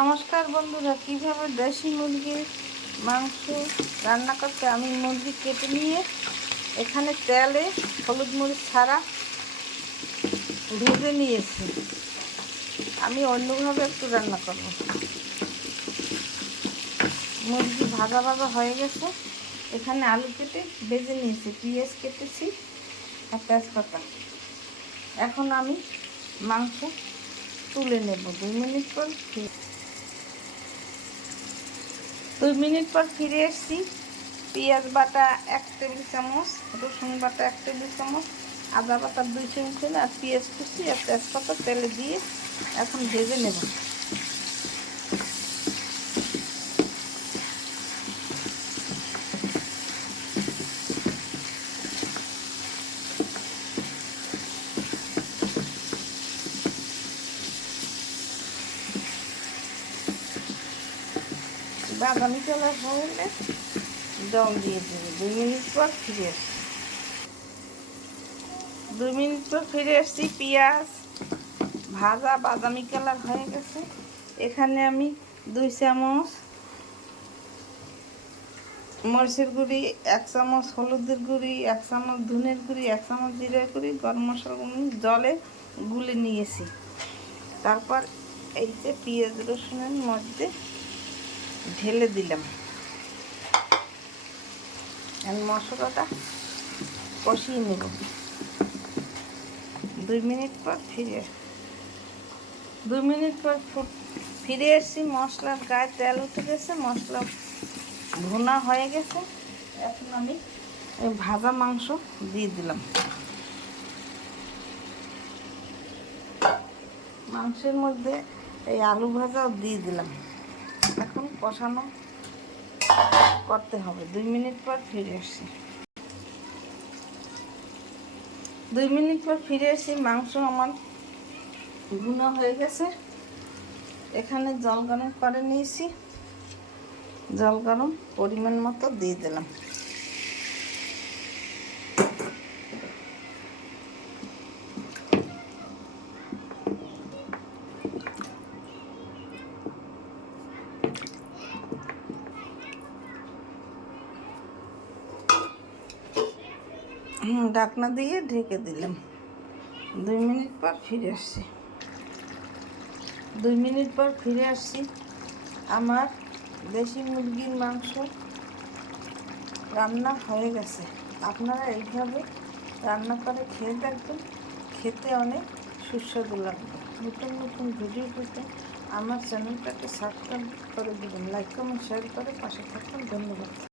নমস্কার বন্ধুরা, কিভাবে দেশি মুরগির মাংস রান্না করতে। আমি মুরগি কেটে নিয়ে এখানে তেলে হলুদ মরিচ ছাড়া ভেজে নিয়েছি। আমি অন্যভাবে একটু রান্না করব। মুরগি ভাজা ভাজা হয়ে গেছে। এখানে আলু কেটে ভেজে নিয়েছি, পেঁয়াজ কেটেছি আর তেজপাতা। এখন আমি মাংস তুলে নেব। 2 মিনিট পর ফিরে এসেছি। পেঁয়াজ বাটা 1 টেবিল চামচ, রসুন বাটা 1 টেবিল চামচ, আদা বাটা 2 চামচ আর পেঁয়াজ কুচি আর তেজপাতা তেলে দিয়ে এখন ভেজে নেব। বাদামি কালার হলে জল দিয়ে দেবে। 2 মিনিট পর ফিরে আসছি। 2 মিনিট পর ফিরে আসছি। পেঁয়াজ ভাজা বাদামি কালার হয়ে গেছে। এখানে আমি 2 চামচ মরিচের গুঁড়ি, 1 চামচ হলুদের গুঁড়ি, 1 চামচ ধনের গুঁড়ি, 1 চামচ জিরার গুঁড়ি, গরম মশলা জলে গুলে নিয়েছি। তারপর এই যে পেঁয়াজ রসুনের মধ্যে ঢেলে দিলাম। মশলাটা কষিয়ে নেব। 2 মিনিট পর ফিরে এসেছি। মশলার গায়ে তেল উঠে গেছে, মশলা ভুনা হয়ে গেছে। এখন আমি ভাজা মাংস দিয়ে দিলাম। মাংসের মধ্যে এই আলু ভাজাও দিয়ে দিলাম। এখন কষানো করতে হবে। 2 মিনিট পর ফিরে আসছি। 2 মিনিট পর ফিরে এসে মাংস আমার ভুনা হয়ে গেছে। এখানে জল গরম করে নিয়েছি। জল গরম পরিমাণ মতো দিয়ে দিলাম। ঢাকনা দিয়ে ঢেকে দিলাম। 2 মিনিট পর ফিরে আসছি। 2 মিনিট পর ফিরে আসছি। আমার দেশি মুরগির মাংস রান্না হয়ে গেছে। আপনারা এইভাবে রান্না করে খেয়ে দেখবেন, খেতে অনেক সুস্বাদু লাগবে। নতুন নতুন ভিডিও পেতে আমার চ্যানেলটাকে সাবস্ক্রাইব করে দেবেন, লাইক কমেন্ট শেয়ার করে পাশে থাকবেন। ধন্যবাদ।